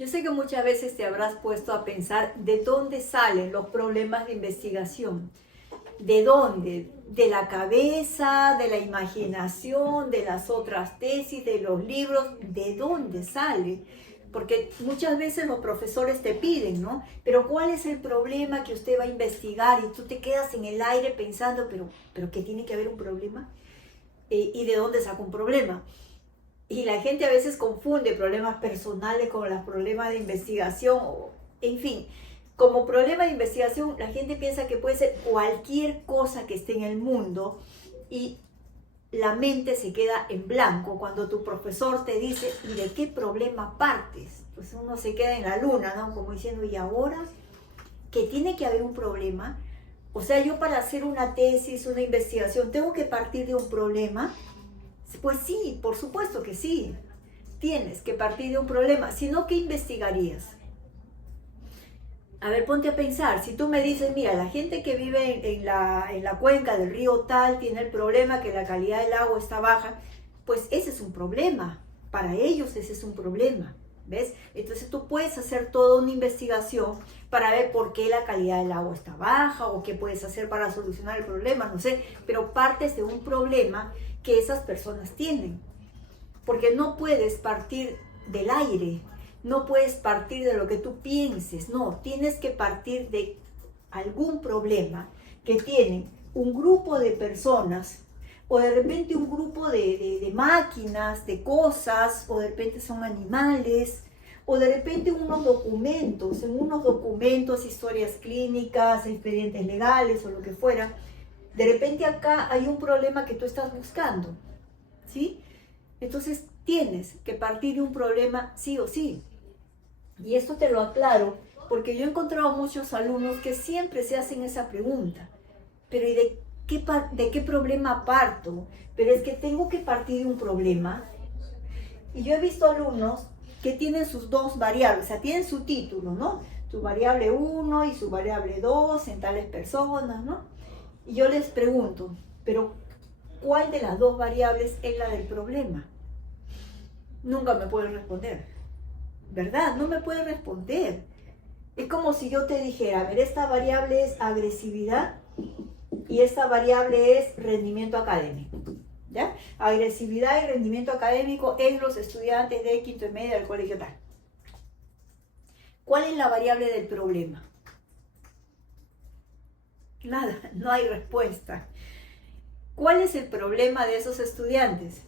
Yo sé que muchas veces te habrás puesto a pensar de dónde salen los problemas de investigación. ¿De dónde? ¿De la cabeza, de la imaginación, de las otras tesis, de los libros? ¿De dónde sale? Porque muchas veces los profesores te piden, ¿no? Pero ¿cuál es el problema que usted va a investigar? Y tú te quedas en el aire pensando, pero ¿qué tiene que haber un problema? ¿Y de dónde saca un problema? Y la gente a veces confunde problemas personales con los problemas de investigación, en fin. Como problema de investigación, la gente piensa que puede ser cualquier cosa que esté en el mundo y la mente se queda en blanco cuando tu profesor te dice, ¿y de qué problema partes? Pues uno se queda en la luna, ¿no? Como diciendo, ¿y ahora que tiene que haber un problema? O sea, yo para hacer una tesis, una investigación, ¿tengo que partir de un problema? Pues sí, por supuesto que sí. Tienes que partir de un problema. Si no, ¿qué investigarías? A ver, ponte a pensar. Si tú me dices, mira, la gente que vive en la cuenca del río tal tiene el problema que la calidad del agua está baja, pues ese es un problema. Para ellos ese es un problema. ¿Ves? Entonces tú puedes hacer toda una investigación para ver por qué la calidad del agua está baja o qué puedes hacer para solucionar el problema, no sé, pero partes de un problema que esas personas tienen. Porque no puedes partir del aire, no puedes partir de lo que tú pienses, no, tienes que partir de algún problema que tiene un grupo de personas o de repente un grupo de máquinas, de cosas, o de repente son animales, o de repente unos documentos, en unos documentos, historias clínicas, expedientes legales o lo que fuera. De repente acá hay un problema que tú estás buscando, ¿sí? Entonces tienes que partir de un problema sí o sí. Y esto te lo aclaro porque yo he encontrado muchos alumnos que siempre se hacen esa pregunta. Pero ¿y de qué problema parto? Pero es que tengo que partir de un problema. Y yo he visto alumnos que tienen sus dos variables, o sea, tienen su título, ¿no? Su variable 1 y su variable 2 en tales personas, ¿no? Y yo les pregunto, pero ¿cuál de las dos variables es la del problema? Nunca me pueden responder, ¿verdad? No me pueden responder. Es como si yo te dijera, a ver, esta variable es agresividad y esta variable es rendimiento académico, ¿ya? Agresividad y rendimiento académico en los estudiantes de quinto y medio del colegio tal. ¿Cuál es la variable del problema? Nada, no hay respuesta. ¿Cuál es el problema de esos estudiantes?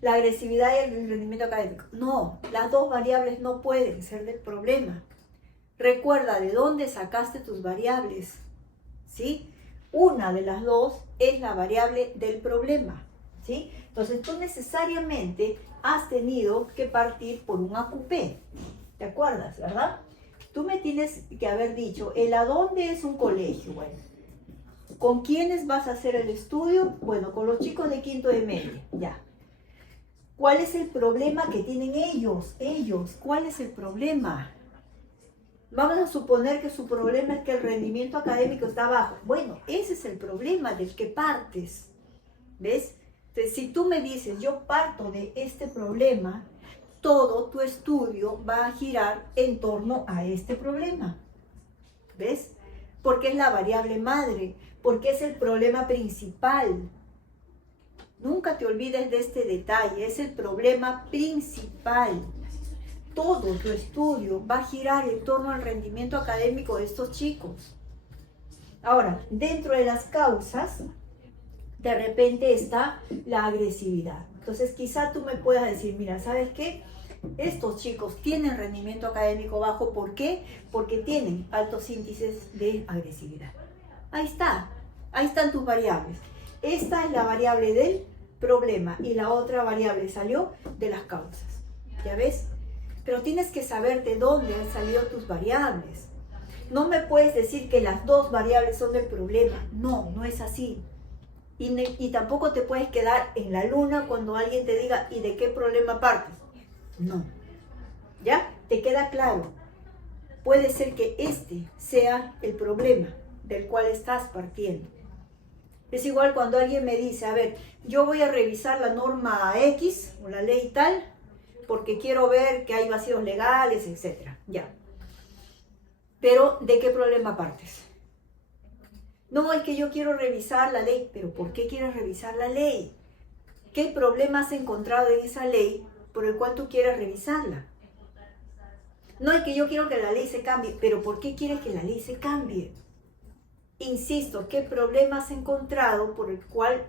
La agresividad y el rendimiento académico. No, las dos variables no pueden ser del problema. Recuerda de dónde sacaste tus variables, ¿sí? Una de las dos es la variable del problema, ¿sí? Entonces tú necesariamente has tenido que partir por un AQP, ¿te acuerdas, verdad? Tú me tienes que haber dicho, ¿el a dónde es un colegio? Bueno, ¿con quiénes vas a hacer el estudio? Bueno, con los chicos de quinto de medio, ya. ¿Cuál es el problema que tienen ellos? ¿Cuál es el problema? Vamos a suponer que su problema es que el rendimiento académico está bajo. Bueno, ese es el problema del que partes. ¿Ves? Entonces, si tú me dices, yo parto de este problema, todo tu estudio va a girar en torno a este problema. ¿Ves? Porque es la variable madre, porque es el problema principal. Nunca te olvides de este detalle, es el problema principal. Todo tu estudio va a girar en torno al rendimiento académico de estos chicos. Ahora, dentro de las causas, de repente está la agresividad. Entonces, quizá tú me puedas decir, mira, ¿sabes qué? Estos chicos tienen rendimiento académico bajo. ¿Por qué? Porque tienen altos índices de agresividad. Ahí está. Ahí están tus variables. Esta es la variable del problema y la otra variable salió de las causas. ¿Ya ves? Pero tienes que saber de dónde han salido tus variables. No me puedes decir que las dos variables son del problema. No, no es así. Y tampoco te puedes quedar en la luna cuando alguien te diga, ¿y de qué problema partes? No. ¿Ya? ¿Te queda claro? Puede ser que este sea el problema del cual estás partiendo. Es igual cuando alguien me dice, a ver, yo voy a revisar la norma X o la ley tal, porque quiero ver que hay vacíos legales, etc. Ya. Pero, ¿de qué problema partes? No, es que yo quiero revisar la ley. ¿Pero por qué quieres revisar la ley? ¿Qué problema has encontrado en esa ley por el cual tú quieres revisarla? No, es que yo quiero que la ley se cambie. ¿Pero por qué quieres que la ley se cambie? Insisto, ¿qué problema has encontrado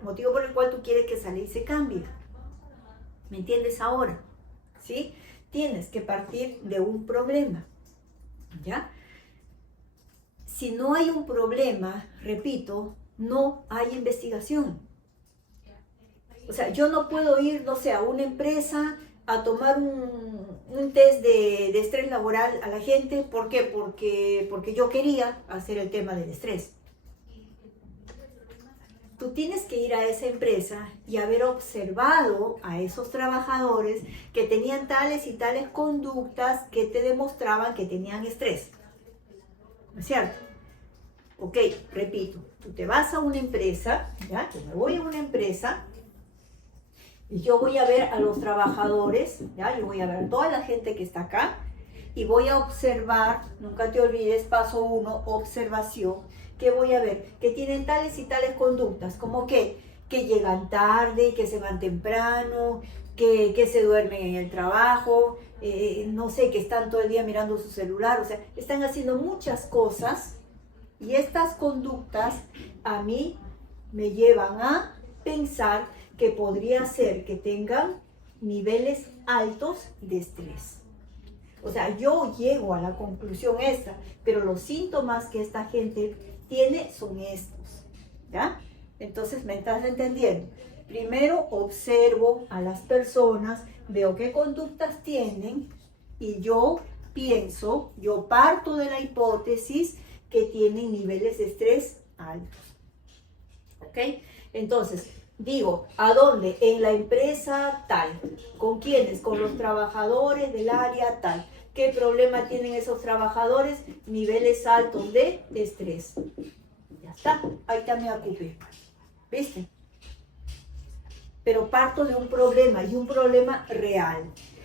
motivo por el cual tú quieres que esa ley se cambie? ¿Me entiendes ahora? ¿Sí? Tienes que partir de un problema, ¿ya? Si no hay un problema, repito, no hay investigación. O sea, yo no puedo ir, no sé, a una empresa a tomar un test de estrés laboral a la gente. ¿Por qué? Porque yo quería hacer el tema del estrés. Tú tienes que ir a esa empresa y haber observado a esos trabajadores que tenían tales y tales conductas que te demostraban que tenían estrés. ¿No es cierto? Ok, repito, tú te vas a una empresa, ¿ya? Yo me voy a una empresa y yo voy a ver a los trabajadores, ¿ya? Yo voy a ver a toda la gente que está acá y voy a observar, nunca te olvides, paso 1, observación. ¿Qué voy a ver? Que tienen tales y tales conductas, como que llegan tarde, que se van temprano, que se duermen en el trabajo, no sé, que están todo el día mirando su celular, o sea, están haciendo muchas cosas y estas conductas a mí me llevan a pensar que podría ser que tengan niveles altos de estrés. O sea, yo llego a la conclusión esta, pero los síntomas que esta gente tiene son estos, ¿ya? Entonces, ¿me estás entendiendo? Primero observo a las personas, veo qué conductas tienen y yo pienso, yo parto de la hipótesis que tienen niveles de estrés altos, ¿ok? Entonces, digo, ¿a dónde? En la empresa tal. ¿Con quiénes? Con los trabajadores del área tal. ¿Qué problema tienen esos trabajadores? Niveles altos de estrés. Ya está, ahí está mi ocupé. ¿Viste? Pero parto de un problema y un problema real.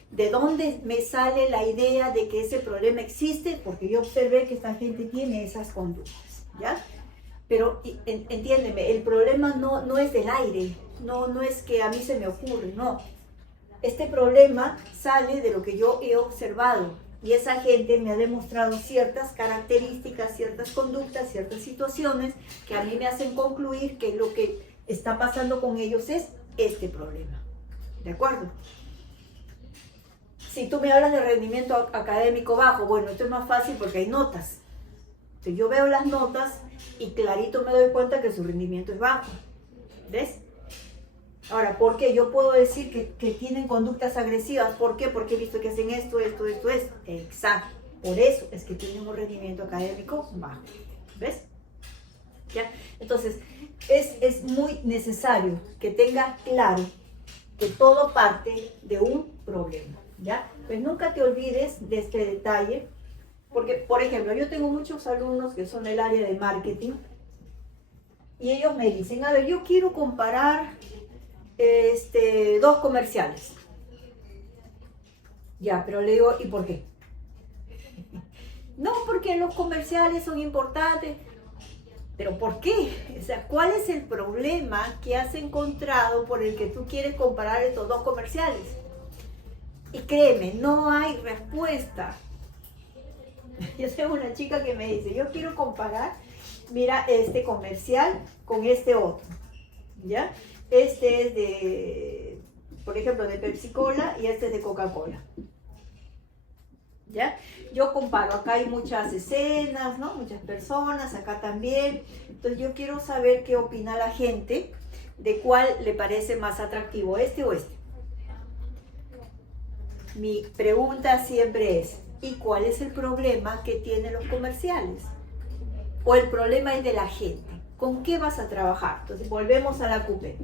¿De dónde me sale la idea de que ese problema existe? Porque yo observé que esta gente tiene esas conductas, ¿ya? Pero entiéndeme, el problema no es del aire, no es que a mí se me ocurre, no. Este problema sale de lo que yo he observado y esa gente me ha demostrado ciertas características, ciertas conductas, ciertas situaciones que a mí me hacen concluir que lo que está pasando con ellos es este problema. ¿De acuerdo? Si tú me hablas de rendimiento académico bajo, bueno, esto es más fácil porque hay notas. Entonces yo veo las notas y clarito me doy cuenta que su rendimiento es bajo. ¿Ves? Ahora, ¿por qué? Yo puedo decir que tienen conductas agresivas. ¿Por qué? Porque he visto que hacen esto. Exacto. Por eso es que tienen un rendimiento académico bajo. ¿Ves? ¿Ya? Entonces, es muy necesario que tengas claro que todo parte de un problema. ¿Ya? Pues nunca te olvides de este detalle. Porque, por ejemplo, yo tengo muchos alumnos que son del área de marketing y ellos me dicen, a ver, yo quiero comparar dos comerciales. Ya, pero le digo, ¿y por qué? No, porque los comerciales son importantes. ¿Pero por qué? O sea, ¿cuál es el problema que has encontrado por el que tú quieres comparar estos dos comerciales? Y créeme, no hay respuesta. Yo tengo una chica que me dice, yo quiero comparar, mira, este comercial con este otro, ¿ya? Este es de, por ejemplo, de Pepsi-Cola y este es de Coca-Cola, ¿ya? Yo comparo, acá hay muchas escenas, ¿no? Muchas personas, acá también. Entonces yo quiero saber qué opina la gente, de cuál le parece más atractivo, este o este. Mi pregunta siempre es, ¿y cuál es el problema que tienen los comerciales? O el problema es de la gente. ¿Con qué vas a trabajar? Entonces volvemos a la CUPE.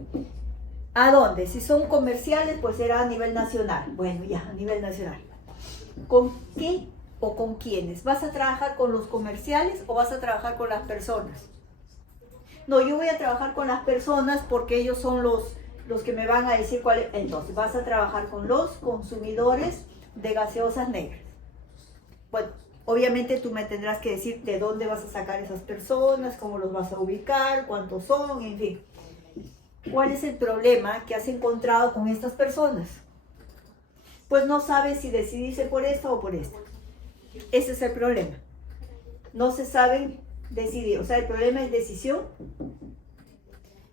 ¿A dónde? Si son comerciales, pues será a nivel nacional. Bueno, ya, a nivel nacional. ¿Con qué o con quiénes? ¿Vas a trabajar con los comerciales o vas a trabajar con las personas? No, yo voy a trabajar con las personas porque ellos son los que me van a decir cuál es. Entonces, vas a trabajar con los consumidores de gaseosas negras. Bueno, obviamente tú me tendrás que decir de dónde vas a sacar esas personas, cómo los vas a ubicar, cuántos son, en fin. ¿Cuál es el problema que has encontrado con estas personas? Pues no sabes si decidirse por esta o por esta. Ese es el problema. No se saben decidir. O sea, el problema es decisión.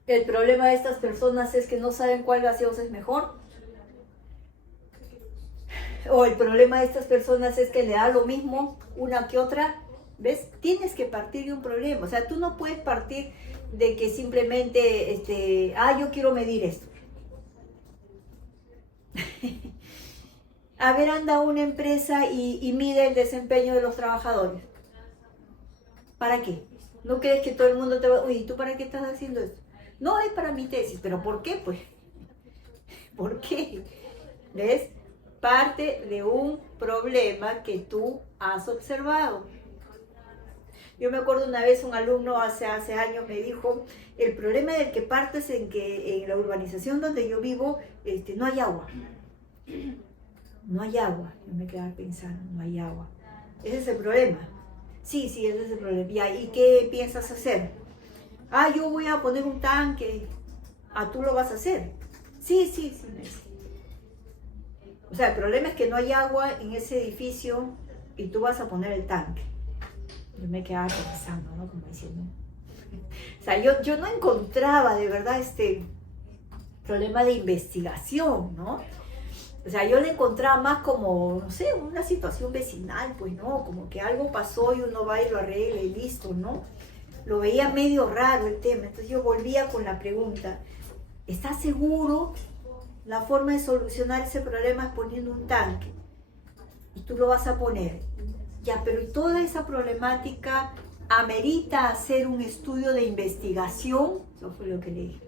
El problema de estas personas es que no saben cuál gaseosa es mejor. O el problema de estas personas es que le da lo mismo una que otra. ¿Ves? Tienes que partir de un problema. O sea, tú no puedes partir de que simplemente, yo quiero medir esto. A ver, anda una empresa y mide el desempeño de los trabajadores. ¿Para qué? ¿No crees que todo el mundo te va... Oye, ¿tú para qué estás haciendo esto? No, es para mi tesis. ¿Pero por qué, pues? ¿Por qué? ¿Ves? Parte de un problema que tú has observado. Yo me acuerdo una vez un alumno hace años me dijo, el problema del que parto es en que en la urbanización donde yo vivo no hay agua. No hay agua. Yo me quedaba pensando, no hay agua. Ese es el problema. Sí, ese es el problema. ¿Y qué piensas hacer? Yo voy a poner un tanque. ¿Tú lo vas a hacer? Sí. O sea, el problema es que no hay agua en ese edificio y tú vas a poner el tanque. Yo me quedaba pensando, ¿no? Como diciendo... O sea, yo no encontraba de verdad este problema de investigación, ¿no? O sea, yo le encontraba más como, no sé, una situación vecinal, pues, ¿no? Como que algo pasó y uno va y lo arregla y listo, ¿no? Lo veía medio raro el tema. Entonces yo volvía con la pregunta, ¿estás seguro? La forma de solucionar ese problema es poniendo un tanque. Y tú lo vas a poner. Ya, pero ¿y toda esa problemática amerita hacer un estudio de investigación? Eso fue lo que le dije.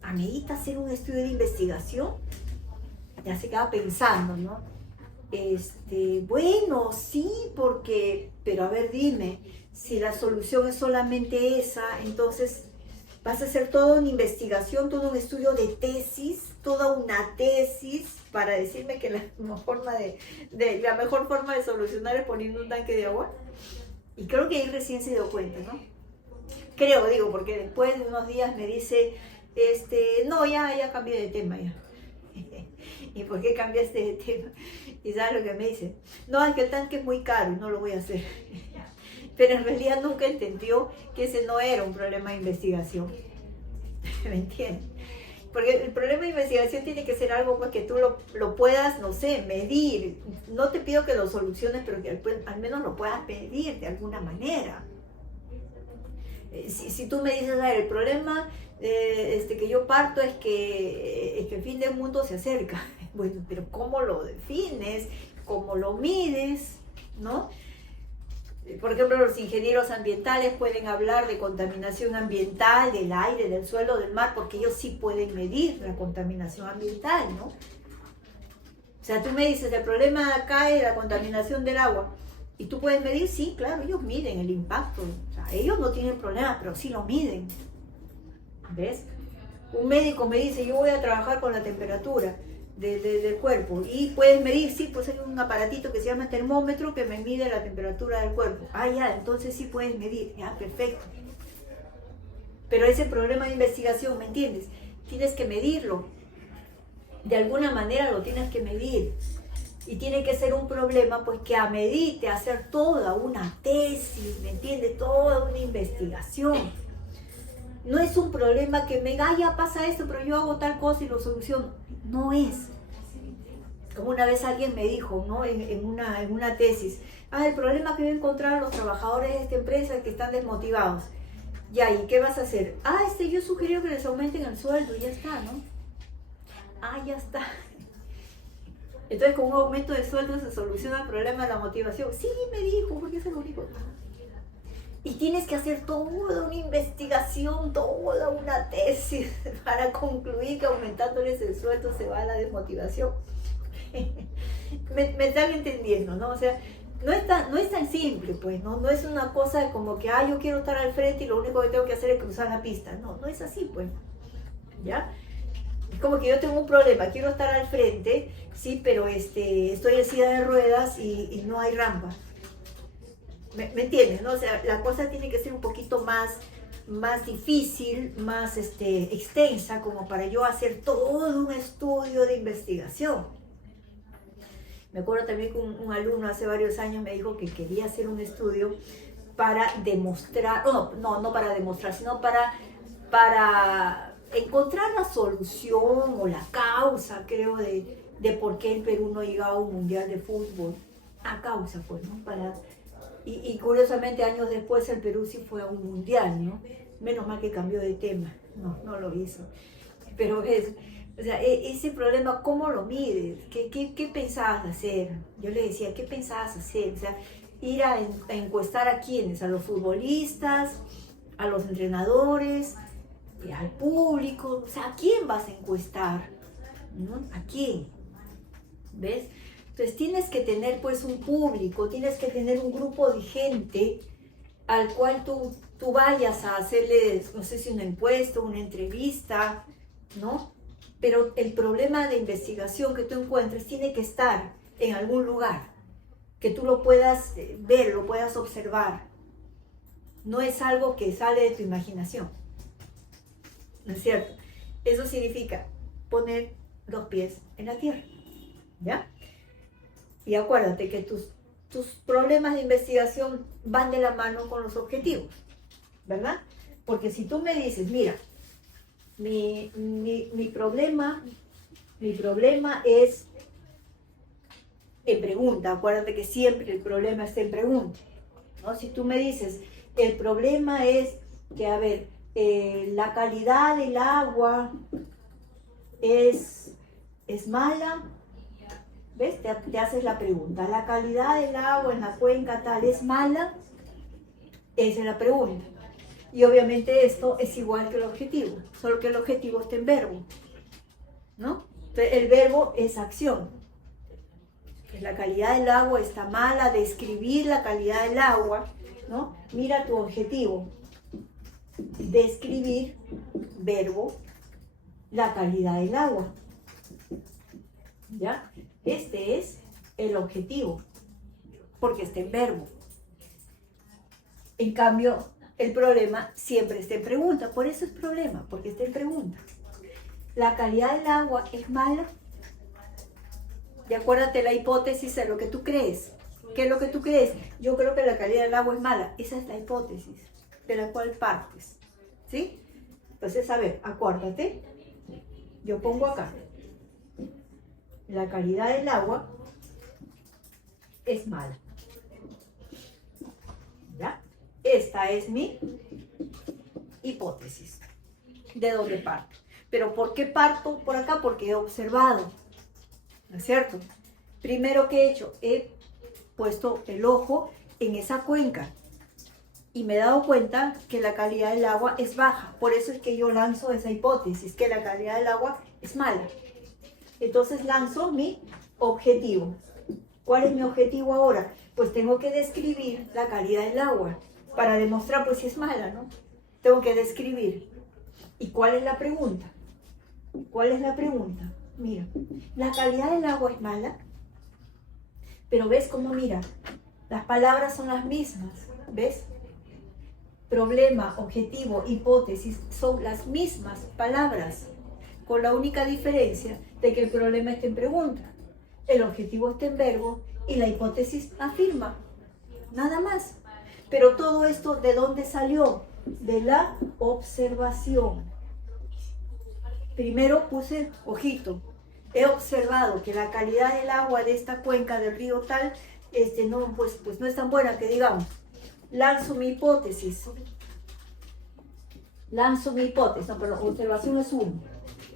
¿Amerita hacer un estudio de investigación? Ya se quedaba pensando, ¿no? Bueno, sí, porque... Pero a ver, dime, si la solución es solamente esa, entonces... ¿Vas a hacer toda una investigación, todo un estudio de tesis, toda una tesis para decirme que la mejor forma de solucionar es poniendo un tanque de agua? Y creo que ahí recién se dio cuenta, ¿no? Digo, porque después de unos días me dice, no, ya cambié de tema ya. ¿Y por qué cambiaste de tema? Y ¿sabes lo que me dice? No, es que el tanque es muy caro y no lo voy a hacer. Pero en realidad nunca entendió que ese no era un problema de investigación. ¿Me entiendes? Porque el problema de investigación tiene que ser algo pues, que tú lo puedas, no sé, medir. No te pido que lo soluciones, pero que al menos lo puedas medir de alguna manera. Si tú me dices, el problema que yo parto es que el fin del mundo se acerca. Bueno, pero ¿cómo lo defines? ¿Cómo lo mides? ¿No? Por ejemplo, los ingenieros ambientales pueden hablar de contaminación ambiental, del aire, del suelo, del mar, porque ellos sí pueden medir la contaminación ambiental, ¿no? O sea, tú me dices, el problema acá es la contaminación del agua. ¿Y tú puedes medir? Sí, claro, ellos miden el impacto. O sea, ellos no tienen problema, pero sí lo miden. ¿Ves? Un médico me dice, yo voy a trabajar con la temperatura del cuerpo. Y puedes medir, sí, pues hay un aparatito que se llama termómetro que me mide la temperatura del cuerpo. Ya, entonces sí puedes medir. Ya, perfecto. Pero ese problema de investigación, ¿me entiendes? Tienes que medirlo. De alguna manera lo tienes que medir. Y tiene que ser un problema, pues, que amerite hacer toda una tesis, ¿me entiendes? Toda una investigación. No es un problema que ya pasa esto, pero yo hago tal cosa y lo soluciono. No es. Como una vez alguien me dijo, ¿no? En una tesis, el problema que voy a encontrar los trabajadores de esta empresa que están desmotivados. Ya, ¿y qué vas a hacer? Yo sugiero que les aumenten el sueldo y ya está, ¿no? Ya está. Entonces, con un aumento de sueldo se soluciona el problema de la motivación. Sí, me dijo, porque es el único. Y tienes que hacer toda una investigación, toda una tesis para concluir que aumentándoles el sueldo se va a la desmotivación. me están entendiendo, ¿no? O sea, no es tan simple, pues, ¿no? No es una cosa como que, yo quiero estar al frente y lo único que tengo que hacer es cruzar la pista. No es así, pues, ¿ya? Es como que yo tengo un problema, quiero estar al frente, sí, pero estoy en silla de ruedas y no hay rampa. ¿Me entiendes? ¿No? O sea, la cosa tiene que ser un poquito más difícil, más extensa, como para yo hacer todo un estudio de investigación. Me acuerdo también que un alumno hace varios años me dijo que quería hacer un estudio para demostrar, no para demostrar, sino para encontrar la solución o la causa, creo, de por qué el Perú no llegaba a un mundial de fútbol. A causa, pues, ¿no? Y curiosamente, años después, el Perú sí fue a un mundial, ¿no? Menos mal que cambió de tema. No lo hizo. Pero o sea, ese problema, ¿cómo lo mides? ¿Qué pensabas hacer? Yo le decía, ¿qué pensabas hacer? O sea, ir a encuestar a quiénes, a los futbolistas, a los entrenadores, al público. O sea, ¿a quién vas a encuestar? ¿No? ¿A quién? ¿Ves? Entonces tienes que tener pues un público, tienes que tener un grupo de gente al cual tú vayas a hacerles, no sé si una encuesta, una entrevista, ¿no? Pero el problema de investigación que tú encuentres tiene que estar en algún lugar, que tú lo puedas ver, lo puedas observar. No es algo que sale de tu imaginación, ¿no es cierto? Eso significa poner los pies en la tierra, ¿ya? Y acuérdate que tus problemas de investigación van de la mano con los objetivos, ¿verdad? Porque si tú me dices, mira, mi problema es en pregunta, acuérdate que siempre el problema está en pregunta, ¿no? Si tú me dices, el problema es que, a ver, la calidad del agua es mala, ¿ves? Te haces la pregunta, ¿la calidad del agua en la cuenca tal es mala? Esa es la pregunta. Y obviamente esto es igual que el objetivo, solo que el objetivo está en verbo, ¿no? Entonces el verbo es acción. La calidad del agua está mala, describir la calidad del agua, ¿no? Mira tu objetivo, describir, verbo, la calidad del agua, ¿ya? Este es el objetivo, porque está en verbo. En cambio, el problema siempre está en pregunta, por eso es problema, porque está en pregunta. ¿La calidad del agua es mala? Y acuérdate la hipótesis de lo que tú crees. ¿Qué es lo que tú crees? Yo creo que la calidad del agua es mala. Esa es la hipótesis de la cual partes, ¿sí? Entonces, a ver, acuérdate. Yo pongo acá. La calidad del agua es mala. ¿Ya? Esta es mi hipótesis. ¿De dónde parto? Pero ¿por qué parto por acá? Porque he observado, ¿no es cierto? Primero que he hecho, he puesto el ojo en esa cuenca y me he dado cuenta que la calidad del agua es baja. Por eso es que yo lanzo esa hipótesis, que la calidad del agua es mala. Entonces lanzo mi objetivo. ¿Cuál es mi objetivo ahora? Pues tengo que describir la calidad del agua para demostrar pues si es mala, ¿no? Tengo que describir. ¿Y cuál es la pregunta? ¿Cuál es la pregunta? Mira, ¿la calidad del agua es mala? Pero ves cómo, mira, las palabras son las mismas, ¿ves? Problema, objetivo, hipótesis, son las mismas palabras, con la única diferencia de que el problema está en pregunta, el objetivo está en verbo y la hipótesis afirma, nada más. Pero todo esto, ¿de dónde salió? De la observación. Primero puse, ojito, he observado que la calidad del agua de esta cuenca del río tal, pues no es tan buena que digamos. Lanzo mi hipótesis. No, perdón, observación es 1.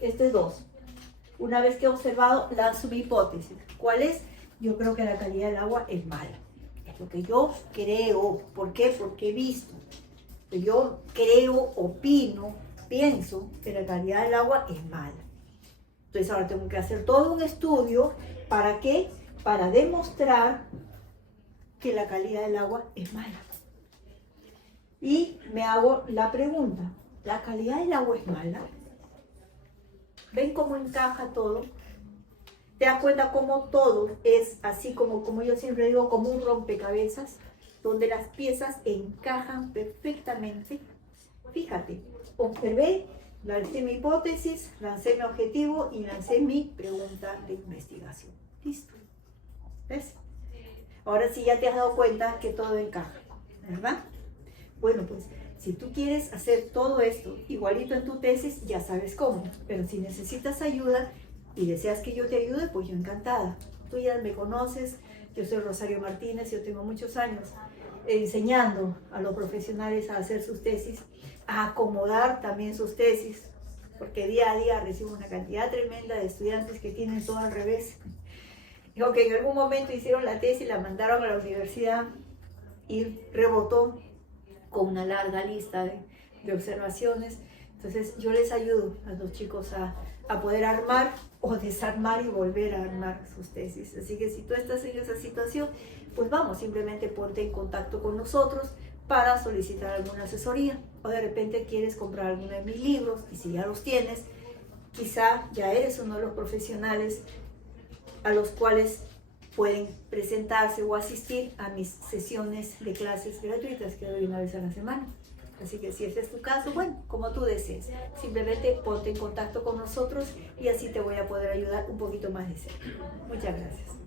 Este es 2. Una vez que he observado, lanzo mi hipótesis. ¿Cuál es? Yo creo que la calidad del agua es mala. Es lo que yo creo. ¿Por qué? Porque he visto. Yo creo, opino, pienso que la calidad del agua es mala. Entonces ahora tengo que hacer todo un estudio. ¿Para qué? Para demostrar que la calidad del agua es mala. Y me hago la pregunta, ¿la calidad del agua es mala? ¿Ven cómo encaja todo? ¿Te das cuenta cómo todo es así como yo siempre digo, como un rompecabezas, donde las piezas encajan perfectamente? Fíjate, observé, lancé mi hipótesis, lancé mi objetivo y lancé mi pregunta de investigación. Listo. ¿Ves? Ahora sí ya te has dado cuenta que todo encaja, ¿verdad? Bueno, pues si tú quieres hacer todo esto igualito en tu tesis, ya sabes cómo. Pero si necesitas ayuda y deseas que yo te ayude, pues yo encantada. Tú ya me conoces, yo soy Rosario Martínez, yo tengo muchos años enseñando a los profesionales a hacer sus tesis, a acomodar también sus tesis, porque día a día recibo una cantidad tremenda de estudiantes que tienen todo al revés. Digo que en algún momento hicieron la tesis, la mandaron a la universidad y rebotó con una larga lista de observaciones. Entonces yo les ayudo a los chicos a poder armar o desarmar y volver a armar sus tesis. Así que si tú estás en esa situación, pues vamos, simplemente ponte en contacto con nosotros para solicitar alguna asesoría. O de repente quieres comprar alguno de mis libros y si ya los tienes, quizá ya eres uno de los profesionales a los cuales pueden presentarse o asistir a mis sesiones de clases gratuitas que doy una vez a la semana. Así que si ese es tu caso, bueno, como tú desees, simplemente ponte en contacto con nosotros y así te voy a poder ayudar un poquito más de cerca. Muchas gracias.